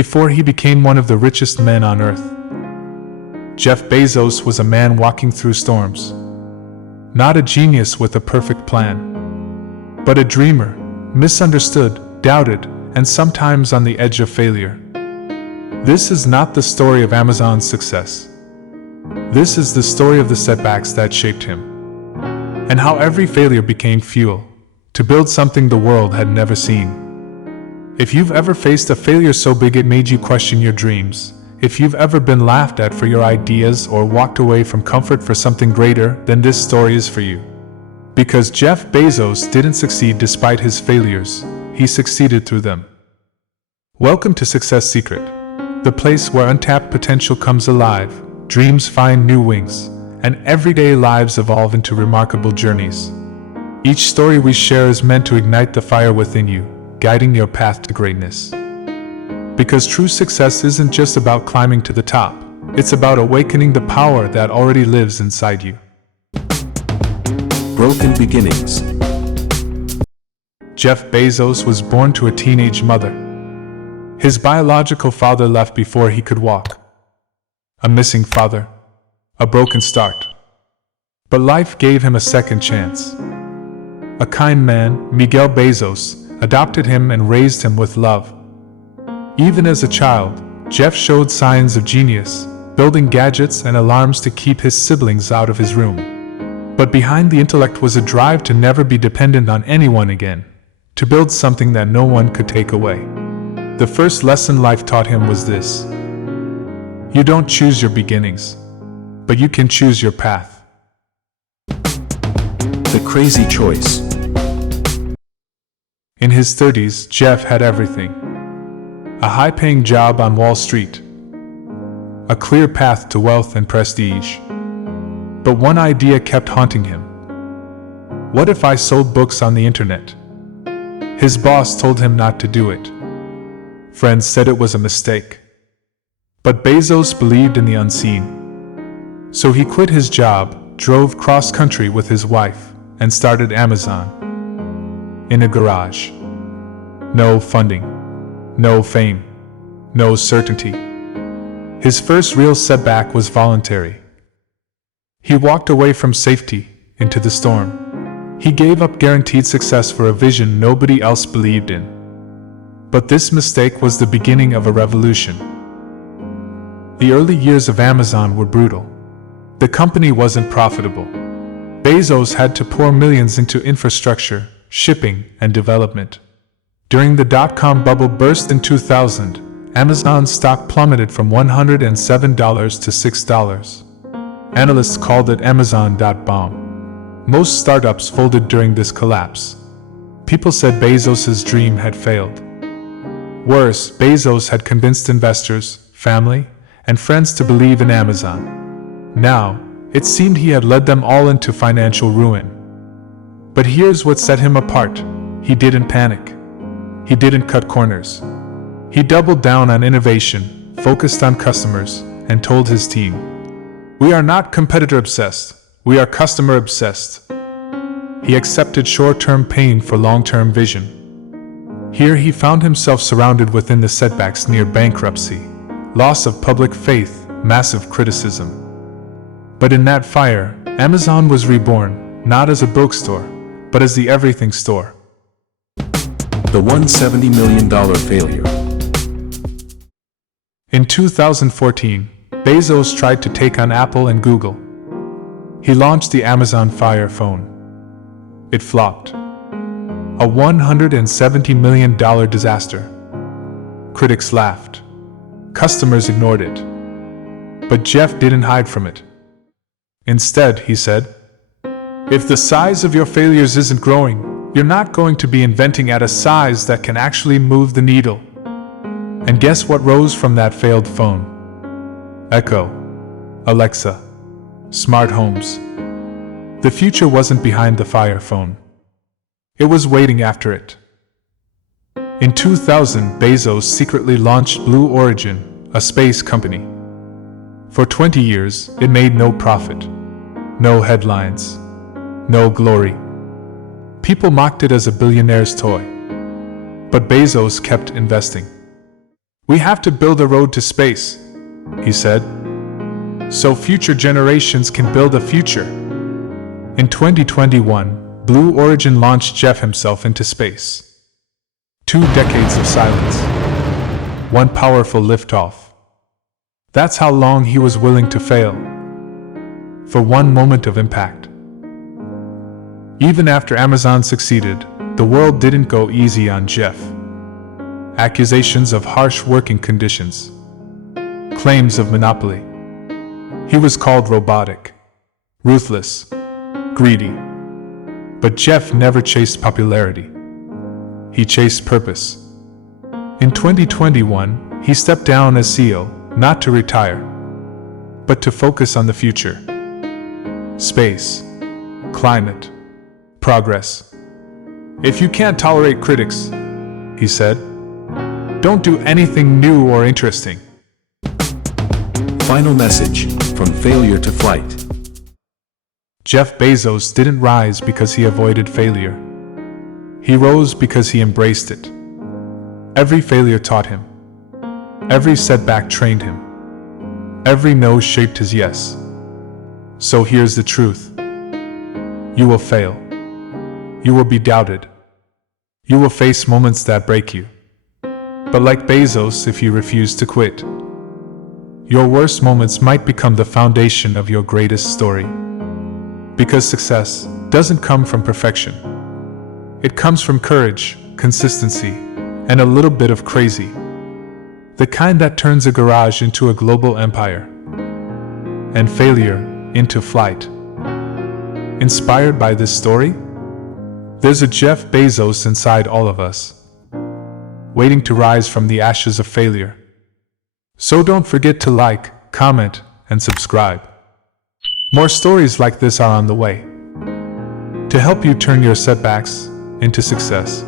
before he became one of the richest men on earth. Jeff Bezos was a man walking through storms. Not a genius with a perfect plan, but a dreamer, misunderstood, doubted, and sometimes on the edge of failure. This is not the story of Amazon's success. This is the story of the setbacks that shaped him, and how every failure became fuel to build something the world had never seen. If you've ever faced a failure so big it made you question your dreams, if you've ever been laughed at for your ideas or walked away from comfort for something greater, then this story is for you. Because Jeff Bezos didn't succeed despite his failures, he succeeded through them. Welcome to Success Secret, the place where untapped potential comes alive, dreams find new wings, and everyday lives evolve into remarkable journeys. Each story we share is meant to ignite the fire within you, guiding your path to greatness. Because true success isn't just about climbing to the top, it's about awakening the power that already lives inside you. Broken beginnings. Jeff Bezos was born to a teenage mother. His biological father left before he could walk. A missing father. A broken start. But life gave him a second chance. A kind man, Miguel Bezos, adopted him and raised him with love. Even as a child, Jeff showed signs of genius, building gadgets and alarms to keep his siblings out of his room. But behind the intellect was a drive to never be dependent on anyone again, to build something that no one could take away. The first lesson life taught him was this: you don't choose your beginnings, but you can choose your path. The crazy choice. In his 30s, Jeff had everything. A high-paying job on Wall Street. A clear path to wealth and prestige. But one idea kept haunting him. What if I sold books on the internet? His boss told him not to do it. Friends said it was a mistake. But Bezos believed in the unseen. So he quit his job, drove cross-country with his wife, and started Amazon. In a garage. No funding. No fame. No certainty. His first real setback was voluntary. He walked away from safety into the storm. He gave up guaranteed success for a vision nobody else believed in. But this mistake was the beginning of a revolution. The early years of Amazon were brutal. The company wasn't profitable. Bezos had to pour millions into infrastructure, shipping, and development. During the dot-com bubble burst in 2000, Amazon's stock plummeted from $107 to $6. Analysts called it Amazon.bomb. Most startups folded during this collapse. People said Bezos' dream had failed. Worse, Bezos had convinced investors, family, and friends to believe in Amazon. Now, it seemed he had led them all into financial ruin. But here's what set him apart: he didn't panic. He didn't cut corners. He doubled down on innovation, focused on customers, and told his team, "We are not competitor-obsessed, we are customer-obsessed." He accepted short-term pain for long-term vision. Here he found himself surrounded within the setbacks near bankruptcy, loss of public faith, massive criticism. But in that fire, Amazon was reborn, not as a bookstore, but as the everything store. The $170 million failure. In 2014, Bezos tried to take on Apple and Google. He launched the Amazon Fire phone. It flopped. A $170 million disaster. Critics laughed. Customers ignored it. But Jeff didn't hide from it. Instead, he said, "If the size of your failures isn't growing, you're not going to be inventing at a size that can actually move the needle." And guess what rose from that failed phone? Echo, Alexa, smart homes. The future wasn't behind the Fire phone. It was waiting after it. In 2000, Bezos secretly launched Blue Origin, a space company. For 20 years, it made no profit. No headlines. No glory. People mocked it as a billionaire's toy. But Bezos kept investing. We have to build a road to space, he said, so future generations can build a future. In 2021, Blue Origin launched Jeff himself into space. 2 decades of silence. 1 powerful liftoff. That's how long he was willing to fail. For 1 moment of impact. Even after Amazon succeeded, the world didn't go easy on Jeff. Accusations of harsh working conditions. Claims of monopoly. He was called robotic, ruthless, greedy. But Jeff never chased popularity. He chased purpose. In 2021, he stepped down as CEO, not to retire, but to focus on the future. Space, climate, progress. If you can't tolerate critics, he said, don't do anything new or interesting. Final message, from failure to flight. Jeff Bezos didn't rise because he avoided failure. He rose because he embraced it. Every failure taught him. Every setback trained him. Every no shaped his yes. So here's the truth. You will fail. You will be doubted. You will face moments that break you. But like Bezos, if you refuse to quit, your worst moments might become the foundation of your greatest story. Because success doesn't come from perfection. It comes from courage, consistency, and a little bit of crazy. The kind that turns a garage into a global empire. And failure into flight. Inspired by this story? There's a Jeff Bezos inside all of us, waiting to rise from the ashes of failure. So don't forget to like, comment, and subscribe. More stories like this are on the way to help you turn your setbacks into success.